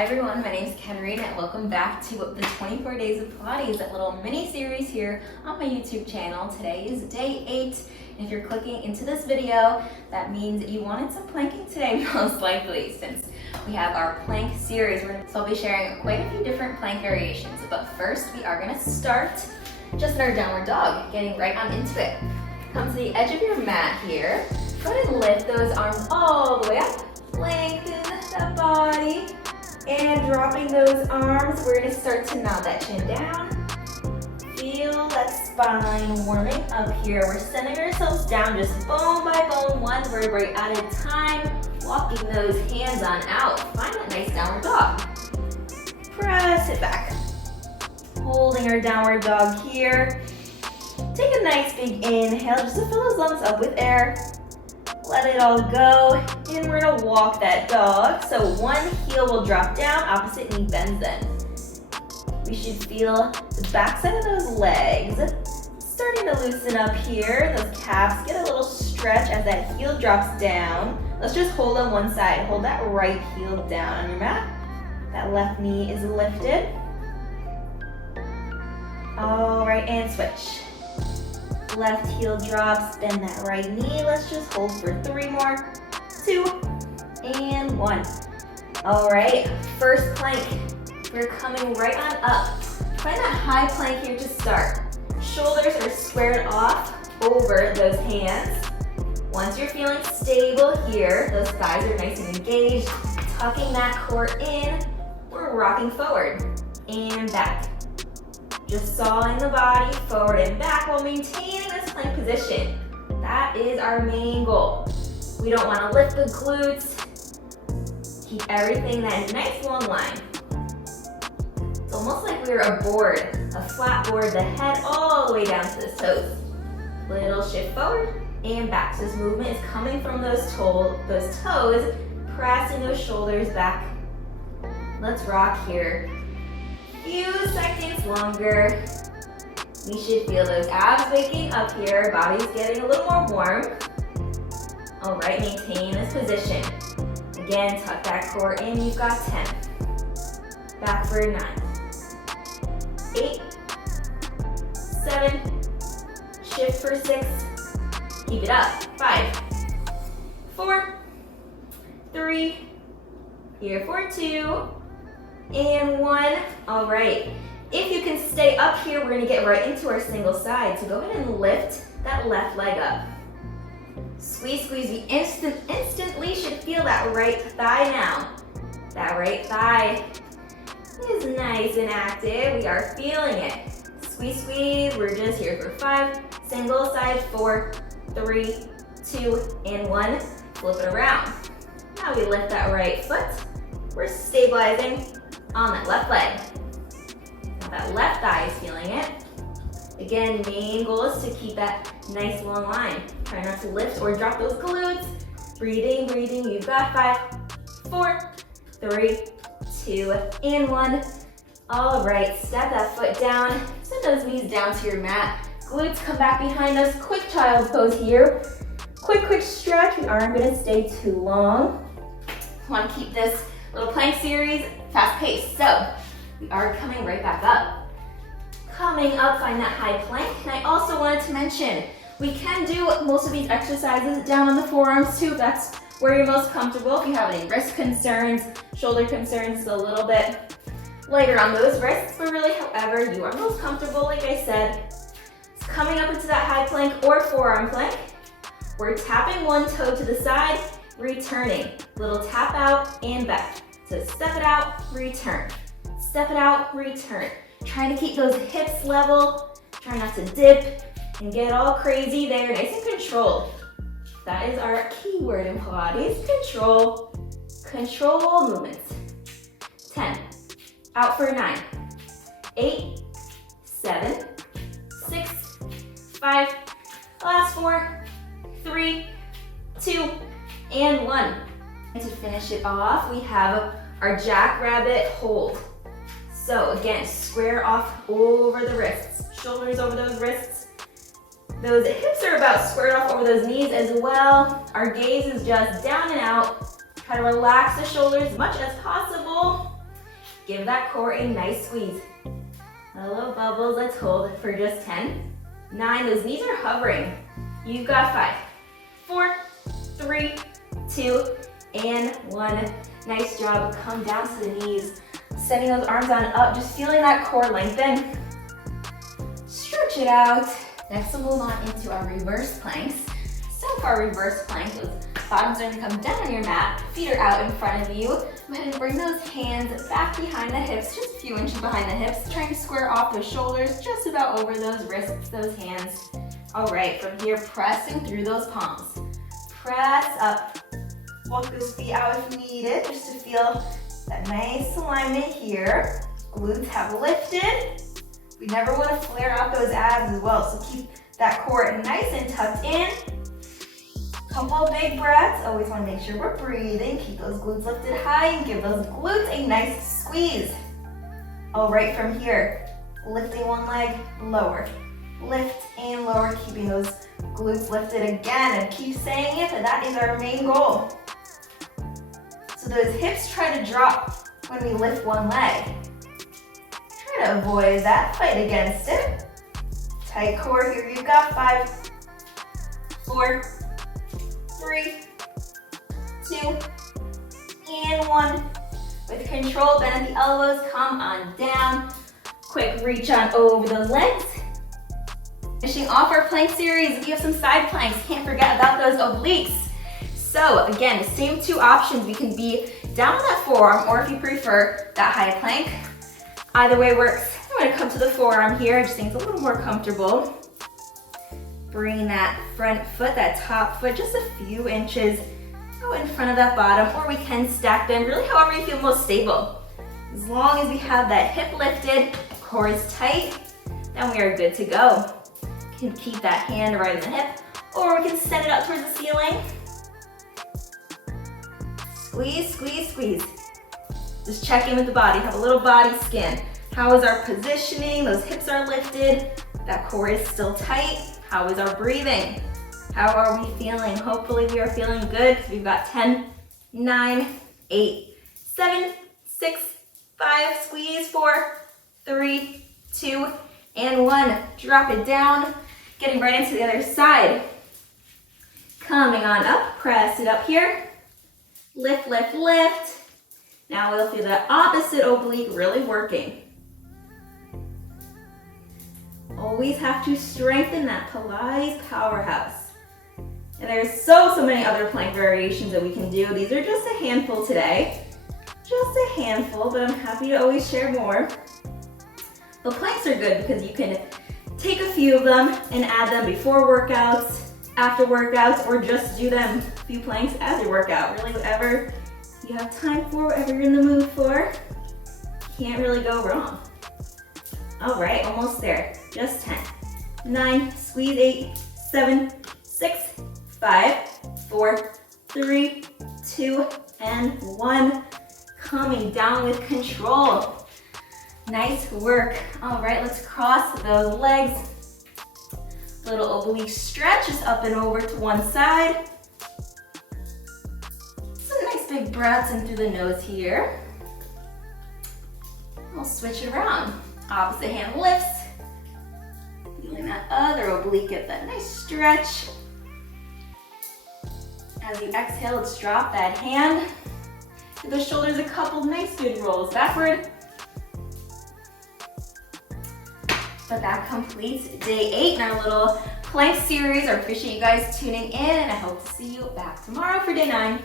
Hi everyone, my name is Katarina and welcome back to the 24 Days of Pilates, that little mini series here on my YouTube channel. Today is day 8, and if you're clicking into this video, that means you wanted some planking today most likely, since we have our plank series. So I'll be sharing quite a few different plank variations, but first we are going to start just in our downward dog, getting right on into it. Come to the edge of your mat here, go ahead and lift those arms all the way up, lengthen the body. And dropping those arms, we're going to start to nod that chin down. Feel that spine warming up here. We're sending ourselves down just bone by bone, one vertebrae at a time, walking those hands on out. Find that nice downward dog. Press it back. Holding our downward dog here. Take a nice big inhale just to fill those lungs up with air. Let it all go, and we're gonna walk that dog. So one heel will drop down, opposite knee bends then. We should feel the backside of those legs starting to loosen up here. Those calves get a little stretch as that heel drops down. Let's just hold on one side. Hold that right heel down on your mat. That left knee is lifted. All right, and switch. Left heel drops, bend that right knee. Let's just hold for 3 more, 2, and 1. All right, first plank. We're coming right on up. Find that high plank here to start. Shoulders are squared off over those hands. Once you're feeling stable here, those thighs are nice and engaged, tucking that core in, we're rocking forward and back. Just sawing the body forward and back while maintaining this plank position. That is our main goal. We don't want to lift the glutes. Keep everything that nice long line. It's almost like we're a board, a flat board, the head all the way down to the toes. Little shift forward and back. So this movement is coming from those toes, pressing those shoulders back. Let's rock here. Few seconds longer. We should feel those abs waking up here, body's getting a little more warm. All right, maintain this position. Again, tuck that core in, you've got 10. Back for 9. 8, 7, shift for 6, keep it up. 5, 4, 3, here for 2, and 1. All right. If you can stay up here, we're going to get right into our single side. So go ahead and lift that left leg up. Squeeze, squeeze. You instantly should feel that right thigh now. That right thigh is nice and active. We are feeling it. Squeeze, squeeze. We're just here for 5. Single side. 4, 3, 2, and 1. Flip it around. Now we lift that right foot. We're stabilizing on that left leg. Now that left thigh is feeling it. Again, main goal is to keep that nice long line. Try not to lift or drop those glutes. Breathing, breathing. You've got 5, 4, 3, 2, and 1. All right, step that foot down. Send those knees down to your mat. Glutes come back behind us. Quick child's pose here. Quick stretch. We aren't going to stay too long. Want to keep this little plank series fast paced. So we are coming right back up. Coming up, find that high plank. And I also wanted to mention, we can do most of these exercises down on the forearms too, if that's where you're most comfortable. If you have any wrist concerns, shoulder concerns, a little bit lighter on those wrists, but really however you are most comfortable, like I said. It's coming up into that high plank or forearm plank. We're tapping one toe to the side, returning. Little tap out and back. So step it out, return. Step it out, return. Trying to keep those hips level. Try not to dip and get all crazy there. Nice and controlled. That is our key word in Pilates. Control. Control movements. 10. Out for 9. 8, 7, 6, 5. Last 4, 3, 2, and 1. And to finish it off, we have our jackrabbit hold. So again, square off over the wrists, shoulders over those wrists. Those hips are about squared off over those knees as well. Our gaze is just down and out. Try to relax the shoulders as much as possible. Give that core a nice squeeze. Little bubbles, let's hold for just 10. 9, those knees are hovering. You've got 5, 4, 3, 2, and 1. Nice job, come down to the knees. Sending those arms on up, just feeling that core lengthen. Stretch it out. Next we'll move on into our reverse planks. So for our reverse plank, those bottoms are gonna come down on your mat, feet are out in front of you. Go ahead and bring those hands back behind the hips, just a few inches behind the hips, trying to square off those shoulders, just about over those wrists, those hands. All right, from here, pressing through those palms. Press up. Walk those feet out if needed, just to feel that nice alignment here. Glutes have lifted. We never want to flare out those abs as well, so keep that core nice and tucked in. Couple big breaths. Always want to make sure we're breathing. Keep those glutes lifted high and give those glutes a nice squeeze. All right, from here, lifting one leg, lower. Lift and lower, keeping those glutes lifted again, and keep saying it, but that is our main goal. So those hips try to drop when we lift one leg. Try to avoid that, fight against it. Tight core here, you've got 5, 4, 3, 2, and 1. With control, bend at the elbows, come on down. Quick reach on over the legs. Finishing off our plank series, we have some side planks. Can't forget about those obliques. So again, the same 2 options. We can be down on that forearm, or if you prefer, that high plank. Either way works. I'm gonna come to the forearm here. I just think it's a little more comfortable. Bring that front foot, that top foot, just a few inches out in front of that bottom, or we can stack them, really however you feel most stable. As long as we have that hip lifted, core is tight, then we are good to go. You can keep that hand right in the hip, or we can send it up towards the ceiling. Squeeze, squeeze, squeeze. Just check in with the body, have a little body scan. How is our positioning? Those hips are lifted, that core is still tight. How is our breathing? How are we feeling? Hopefully we are feeling good. We've got 10, 9, 8, 7, 6, 5, squeeze, 4, 3, 2, and 1. Drop it down, getting right into the other side. Coming on up, press it up here. Lift, lift, lift. Now we'll feel that opposite oblique really working. Always have to strengthen that Pilates powerhouse. And there's so many other plank variations that we can do. These are just a handful today. Just a handful, but I'm happy to always share more. The planks are good because you can take a few of them and add them before workouts, after workouts, or just do them a few planks as your workout. Really whatever you have time for, whatever you're in the mood for. Can't really go wrong. All right, almost there. Just 10, 9, squeeze 8, 7, 6, 5, 4, 3, 2, and 1. Coming down with control. Nice work. All right, let's cross those legs. Little oblique stretch, just up and over to one side. Some nice big breaths in through the nose here. We'll switch it around. Opposite hand lifts. Feeling that other oblique, get that nice stretch. As you exhale, let's drop that hand. Give the shoulders a couple nice good rolls backward. But that completes day 8 in our little plank series. I appreciate you guys tuning in, and I hope to see you back tomorrow for day 9.